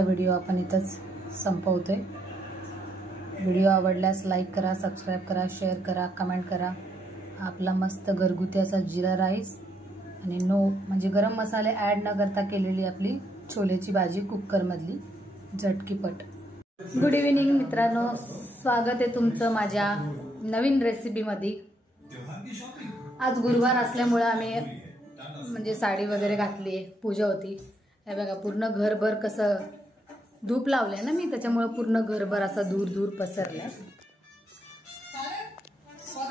आजचा व्हिडिओ आपण इथंच संपवतोय। व्हिडिओ आवडल्यास लाईक करा, सबस्क्राइब करा, शेअर करा, कमेंट करा। आपला मस्त घरगुती असा जिरा राईस आणि नो म्हणजे गरम मसाले ॲड न करता केलेली आपली छोलेची भाजी कुकर मधली झटकीपट। गुड इव्हिनिंग मित्रांनो, स्वागत आहे तुमचं माझ्या नवीन रेसिपी मध्ये। आज गुरुवार असल्यामुळे आम्ही म्हणजे साडी वगैरे घातली, पूजा होती। हे बघा पूर्ण घरभर कसं धूप लावलंय ना मी, त्याच्यामुळे पूर्ण घरभर असा दूर दूर पसरलाय।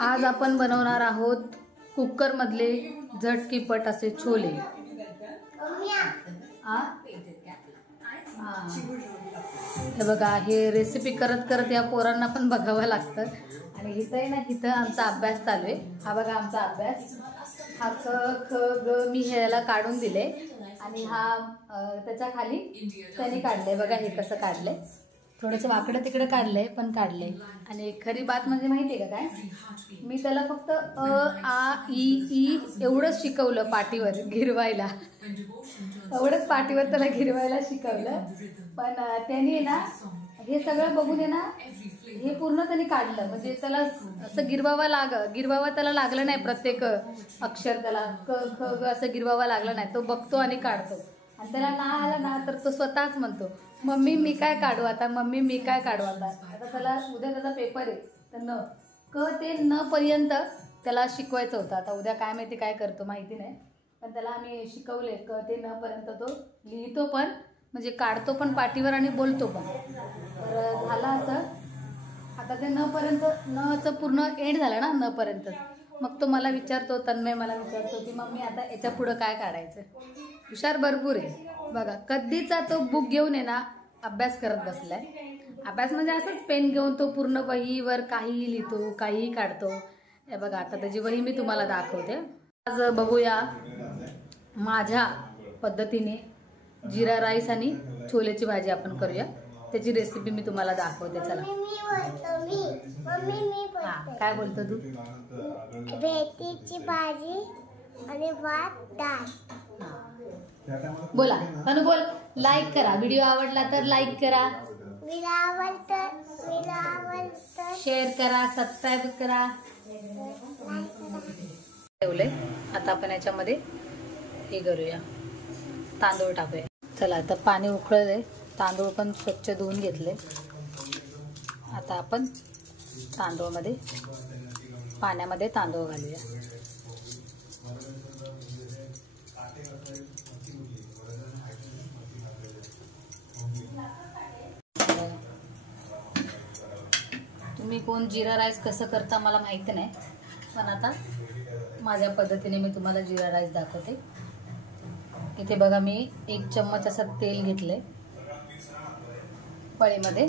आज आपण बनवणार आहोत कुकर मधले झटकीपट असे छोले। हे बघा, हे रेसिपी करत करत या पोरांना पण बघावं लागतं। आणि इथंही ना इथं आमचा अभ्यास चालू आहे। हा बघा आमचा अभ्यास, हा क ख ग मी ह्याला काढून दिले आणि हा त्याच्या खाली त्यांनी काढलंय। बघा हे कसं काढलंय, थोडंसं वाकडं तिकडं काढलंय पण काढलंय। आणि खरी बात म्हणजे माहितीये का काय, मी त्याला फक्त अ आ इ ई एवढंच शिकवलं पाटीवर गिरवायला, एवढंच पाटीवर त्याला गिरवायला शिकवलं। पण त्यांनी ना हे सगळं बघून आहे ना हे पूर्ण त्यांनी काढलं, म्हणजे त्याला असं गिरवावा त्याला लागलं नाही। प्रत्येक अक्षर त्याला क ख ग असं गिरवावा लागलं नाही, तो बघतो आणि काढतो। आणि त्याला ना आला ना तर तो स्वतःच म्हणतो, मम्मी मी काय काढू आता, मम्मी मी काय काढू आता। आता त्याला उद्या त्याचा पेपर आहे, तर न क ते न पर्यंत त्याला शिकवायचं होतं। आता उद्या काय माहिती काय करतो माहिती नाही, पण त्याला आम्ही शिकवले क ते न पर्यंत तो लिहितो पण, म्हणजे काढतो पण पाटीवर आणि बोलतो पण। तर झालं असं, आता ते न पर्यंत नचं पूर्ण एंड झालं ना न पर्यंत, मग तो मला विचारतो, तन्मय मला विचारतो की मम्मी आता याच्या पुढं काय काढायचं। हुशार भरपूर आहे बघा, कधीचा तो बुक घेऊन आहे ना अभ्यास करत बसलाय। अभ्यास म्हणजे असंच पेन घेऊन तो पूर्ण वहीवर काहीही लिहितो, काहीही काढतो। हे बघा आता त्याची वही मी तुम्हाला दाखवते। आज बघूया माझ्या पद्धतीने जिरा राईस आणि छोलेची भाजी आपण करूया, त्याची रेसिपी मी तुम्हाला दाखवते। चला काय बोलतो तू? मेथीची भाजी आणि भात डाळ। बोला तनु बोल, लाईक करा, व्हिडिओ आवडला तर लाईक करा, शेअर करा, सबस्क्राईब करा। ठेवलंय आता आपण याच्यामध्ये हे करूया, तांदूळ टाकूया। चला आता पाणी उकळलंय, तांदूळ पण स्वच्छ धुवून घेतले। आता आपण पाण्यामध्ये तांदूळ घालूया। तुम्ही कोण जिरा राईस कसं करता मला माहिती नाही, पण आता माझ्या पद्धतीने मी तुम्हाला जिरा राईस दाखवते। इथे बघा मी 1 चम्मच असं तेल घेतलंय पळीमध्ये।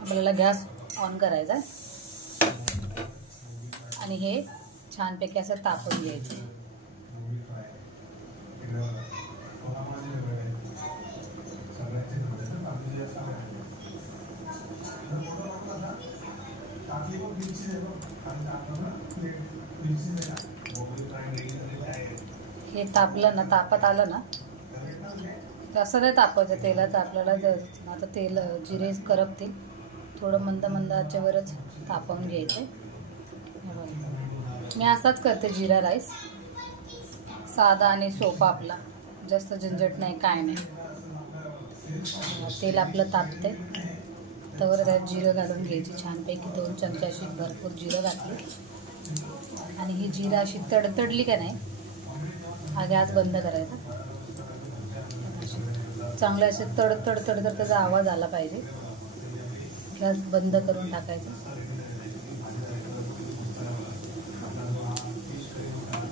आपल्याला गॅस ऑन करायचा आणि हे छानपैकी असं तापवून घ्यायचं। हे तापलं ना, तापत आलं ना, असं नाही तापवायचं तेलाचं आपल्याला। आता तेल जिरे करपतील, थोडं मंद मंद आचेवरच तापवून घ्यायचं। मी असाच करते जिरा राईस, साधा आणि सोपा आपला, जास्त झंझट नाही काय नाही। तेल आपलं तापते तवर त्यात जिरं घालून घ्यायची छानपैकी, 2 चमचे अशी भरपूर जिरं घातली। आणि ही जिरं अशी तडतडली का नाही, हा गॅस बंद करायचा। चांगलं असे तडतड तडतड त्याचा आवाज आला पाहिजे, गॅस बंद करून टाकायचा।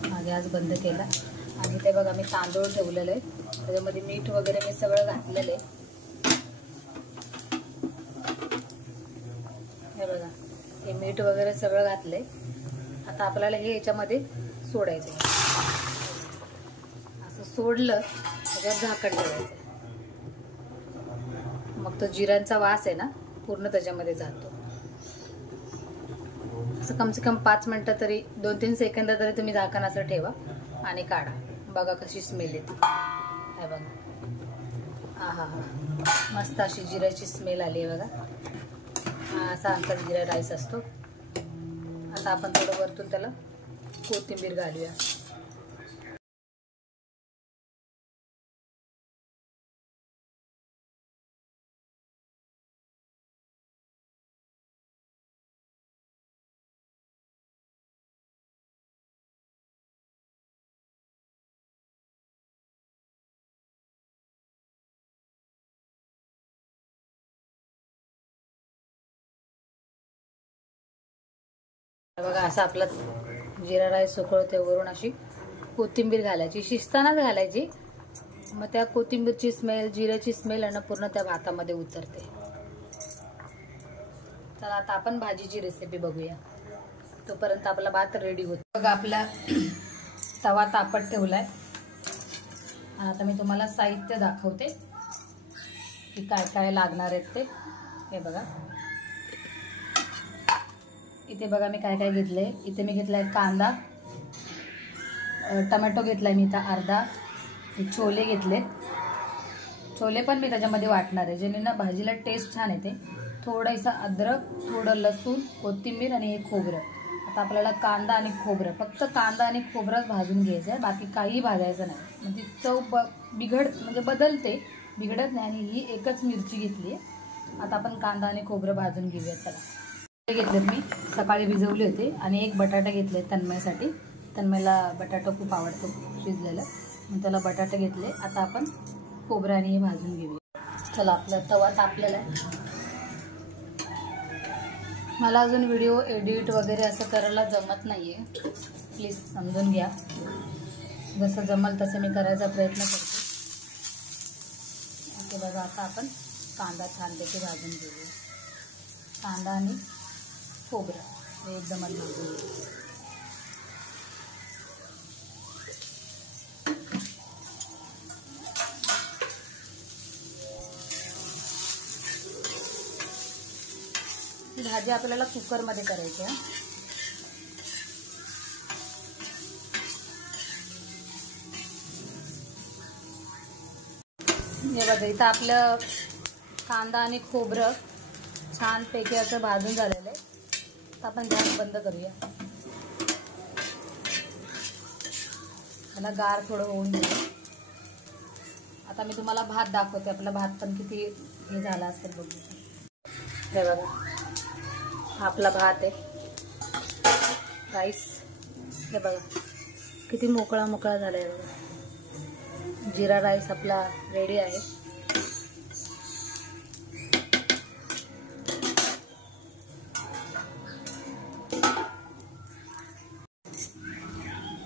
हा गॅस बंद केला आणि ते बघा मी तांदूळ ठेवलेलं आहे, त्याच्यामध्ये मीठ वगैरे मी सगळं घातलेलं आहे। हे बघा हे मीठ वगैरे सगळं घातलंय। आता आपल्याला हे याच्यामध्ये सोडायचं, असं सोडलं त्याच्यावर झाकण ठेवायचं, मग तो जिऱ्यांचा वास आहे ना पूर्ण त्याच्यामध्ये जातो। असं कम से कम 5 मिनिटं तरी, 2-3 सेकंद तरी तुम्ही झाकण असं ठेवा आणि काढा। बघा कशी स्मेल येते, हे बघा आहा मस्त अशी जिऱ्याची स्मेल आली आहे बघा. हा असा आमचा जिरा राईस असतो. आता आपण थोडं वरतून त्याला कोथिंबीर घालूया. बघा असं आपला जिरा राईस उकळते. वरून अशी कोथिंबीर घालायची, शिजतानाच घालायची. मग त्या कोथिंबीरची स्मेल, जिऱ्याची स्मेल आहे ना पूर्ण त्या भातामध्ये उतरते. चला आता आपण भाजीची रेसिपी बघूया. तोपर्यंत आपला भात रेडी होतो. बघा आपला तवा तापत ठेवलाय. आता मी तुम्हाला साहित्य दाखवते की काय काय लागणार आहेत ते. हे बघा इथे बघा मी काय काय घेतलंय. इथे मी घेतलाय कांदा, टोमॅटो घेतलाय मी इथं अर्धा. छोले घेतले. छोले पण मी त्याच्यामध्ये वाटणार आहे, ज्याने ना भाजीला टेस्ट छान येते. थोडंसं अद्रक, थोडं लसूण, कोथिंबीर आणि हे खोबरं. आता आपल्याला कांदा आणि खोबरं, फक्त कांदा आणि खोबरंच भाजून घ्यायचं आहे, बाकी काही भाजायचं नाही. म्हणजे चव म्हणजे बदलते, बिघडत नाही. आणि ही एकच मिरची घेतली आहे. आता आपण कांदा आणि खोबरं भाजून घेऊया. चला घेतलेत मी, सकाळी भिजवले होते. आणि एक बटाटा घेतले तन्मयसाठी. तन्मयला बटाटा खूप आवडतो शिजलेलं, मग त्याला बटाटे घेतले. आता आपण खोबरं आणि हे भाजून घेऊया. चला आपला तवा तापलेला आहे. मला अजून व्हिडिओ एडिट वगैरे असं करायला जमत नाही आहे, प्लीज समजून घ्या. जसं जमल तसं मी करायचा प्रयत्न करते. ओके बघा आता आपण कांदा छानपैकी भाजून घेऊया. कांदा आणि खोबरं हे एकदमच भाजून घेऊया. ही भाजी आपल्याला कुकरमध्ये करायची आहे. हे बघा इथं आपलं कांदा आणि खोबरं छानपैकी असं भाजून झालेलं आहे. तर आपण गॅस बंद करूया. त्याला गार थोडं होऊन देऊ. आता मी तुम्हाला भात दाखवते. आपला भात पण किती हे झाला असेल बघू. हे बघा आपला भात आहे, राईस. हे बघा किती मोकळा मोकळा झाला आहे बघा. जिरा राईस आपला रेडी आहे.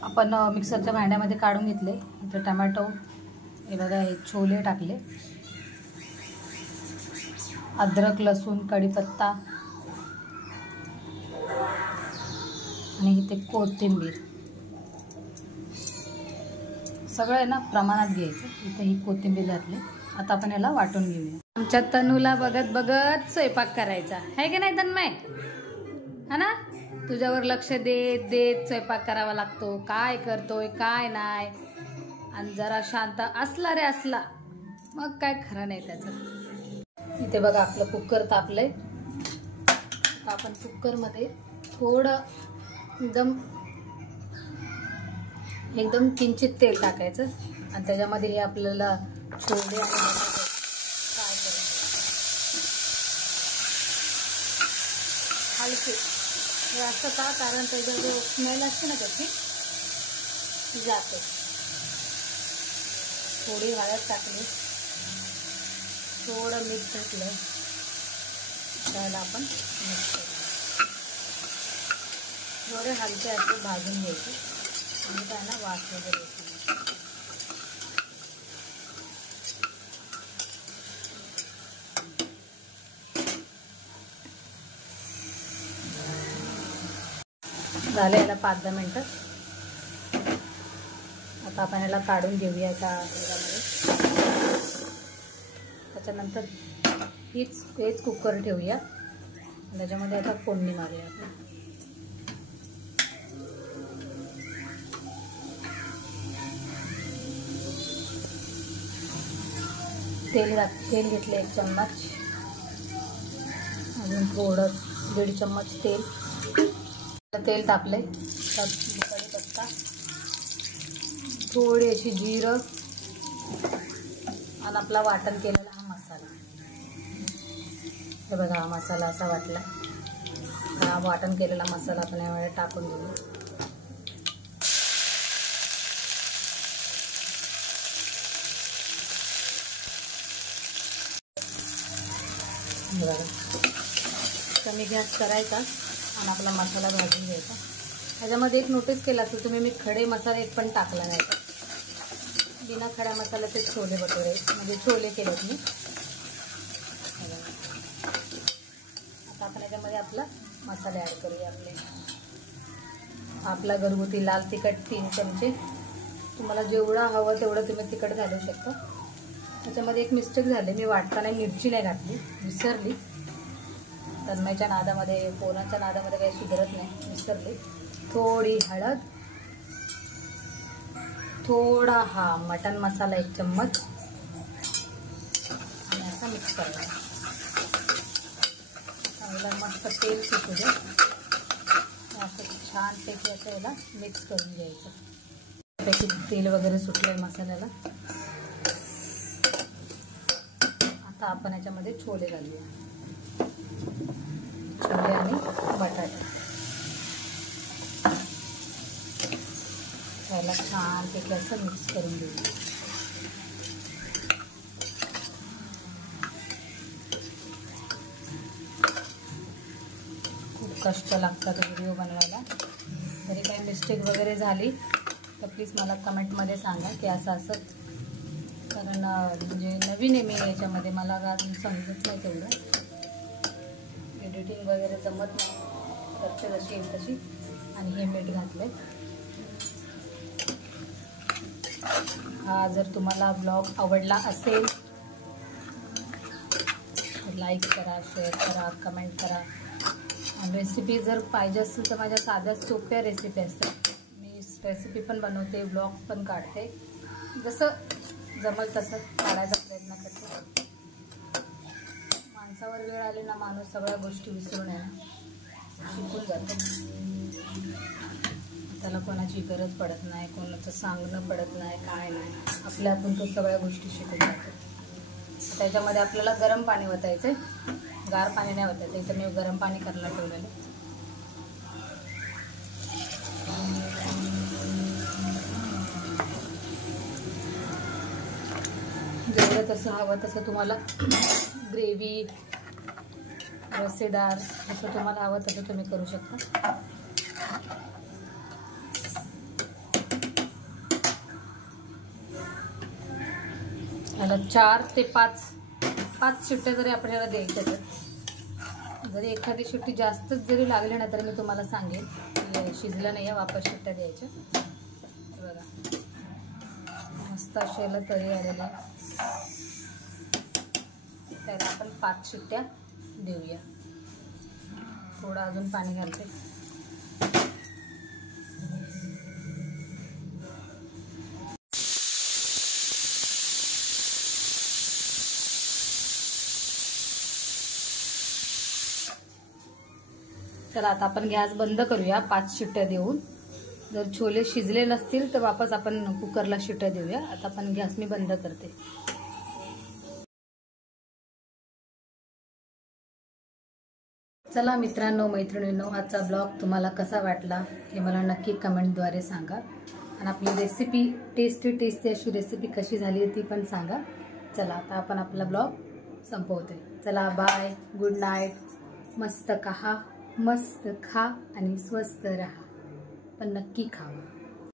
आपण मिक्सरच्या भांड्यामध्ये काढून घेतले. इथे टोमॅटो, हे बघा हे छोले टाकले, अद्रक, लसूण, कढीपत्ता आणि इथे कोथिंबीर. सगळं आहे ना प्रमाणात घ्यायचं. इथे ही कोथिंबीर घातली. आता आपण याला वाटून घेऊया. आमच्या तनूला बघत बघत स्वयंपाक करायचा आहे की नाही तन्मय? हा ना, तुझ्यावर लक्ष देत देत स्वयंपाक करावा लागतो. काय करतोय काय नाही. आणि जरा शांत असला रे असला मग काय खरं नाही त्याचं. इथे बघा आपलं कुकर तापलंय. आपण कुकरमध्ये थोडं एकदम किंचित तेल टाकायचं आणि त्याच्यामध्ये हे आपल्याला छोले आणि बटाटे फ्राय करायचे हलके. हे असं का, कारण त्याचा जो स्मेल असते ना त्याची ती जाते. थोडी हळद टाकली, थोडं मीठ टाकलं, त्याला आपण मिक्स करू. थोडे हलके असे भाजून घ्यायचे आणि त्यांना वास वगैरे येते. झाले याला 5-10 मिनटं. आता आपण याला काढून घेऊया एका ह्याच्यामध्ये. त्याच्यानंतर हेच कुकर ठेवूया. त्याच्यामध्ये आता फोडणी मारूया आपण. तेल घेतले 1 चम्मच, अजून थोडं 1.5 चम्मच तेल तापले, त्यात कढीपत्ता, थोडी अशी जिरं आणि आपला वाटण केलेला हा मसाला. हे बघा, हा मसाला असा वाटला. हा वाटण केलेला मसाला आपण यावेळी टाकून देऊ. बघा, कमी गॅस करायचा आणि आपला मसाला भाजून घ्यायचा. त्याच्यामध्ये एक नोटीस केला तर तुम्ही, मी खडे मसाले एक पण टाकला नाही. बिना खड्या मसाल्याचे छोले भटुरे म्हणजे छोले केलेत मी. आता आपण याच्यामध्ये आपला मसाले ॲड करूया. आपला घरगुती लाल तिखट 3 चमचे. तुम्हाला जेवढा हवं तेवढं तुम्ही तिखट घालू शकता. त्याच्यामध्ये एक मिस्टेक झाली, मी वाटताना मिरची नाही घातली, विसरली. तन्मयच्या नादामध्ये, पोरांच्या नादामध्ये काही सुधारत नाही, विसरली. थोडी हळद, थोडा हा मटन मसाला 1 चम्मच आणि असा मिक्स करायचा. चांगला मस्त तेल सुटू दे. असं छानपैकी असं याला मिक्स करून घ्यायचं. त्यापैकी तेल वगैरे सुटलंय मसाल्याला. आता आपण याच्यामध्ये छोले घालूया, छोले आणि बटाटा. त्याला छानपैकी असं मिक्स करून घेऊ. खूप कष्ट लागतात व्हिडिओ बनवायला. तरी काही मिस्टेक वगैरे झाली तर प्लीज मला कमेंटमध्ये सांगा की असं, कारण म्हणजे नवीन आहे मी याच्यामध्ये, मला अजून समजत नाही तेवढं, एडिटिंग वगैरे जमत नाही. करते जशी येईल तशी. आणि हे मीठ घातले. हा जर तुम्हाला ब्लॉग आवडला असेल तर लाईक करा, शेअर करा, कमेंट करा. आणि रेसिपी जर पाहिजे असेल तर माझ्या साध्या सोप्या रेसिपी असतात. मी रेसिपी पण बनवते, ब्लॉग पण काढते, जसं जमल तसं काढायचा प्रयत्न करते. माणसावर वेळ आली ना, माणूस सगळ्या गोष्टी विसरून शिकून जातो. त्याला कोणाची गरज पडत नाही, कोणाचं सांगणं पडत नाही, काय नाही. आपल्या आपण तो सगळ्या गोष्टी शिकून जातो. त्याच्यामध्ये आपल्याला गरम पाणी ओतायचं आहे, गार पाणी नाही ओतायचं. इथं मी गरम पाणी करायला ठेवलेलं. जेवढं तसं हवं तसं तुम्हाला, ग्रेव्ही रस्सेदार जसं तुम्हाला हवं तसं तुम्ही करू शकता. याला 4 ते 5 शिट्ट्या जरी आपल्याला द्यायच्या, तर जरी एखादी शिट्टी जास्तच जरी लागली ना तर मी तुम्हाला सांगेन की शिजलं नाही आहे, वापस शिट्ट्या द्यायच्या. बघा, मस्त असेला तरी आलेलं आहे. त्याला आपण 5 शिट्ट्या देऊया. थोडं अजून पाणी घालते. चला आता आपण गॅस बंद करूया 5 शिट्ट्या देऊन. जर छोले शिजले नसतील तर वापस आपण कुकरला शिट्ट्या देऊया. आता आपण गॅस मी बंद करते. चला मित्रांनो, मैत्रिणींनो, आजचा ब्लॉग तुम्हाला कसा वाटला हे मला नक्की कमेंटद्वारे सांगा. आणि आपली रेसिपी टेस्टी अशी रेसिपी कशी झाली ती पण सांगा. चला आता आपण आपला ब्लॉग संपवते. चला बाय, गुड नाईट. मस्त खा, मस्त खा आणि स्वस्त राहा, पण नक्की खावा.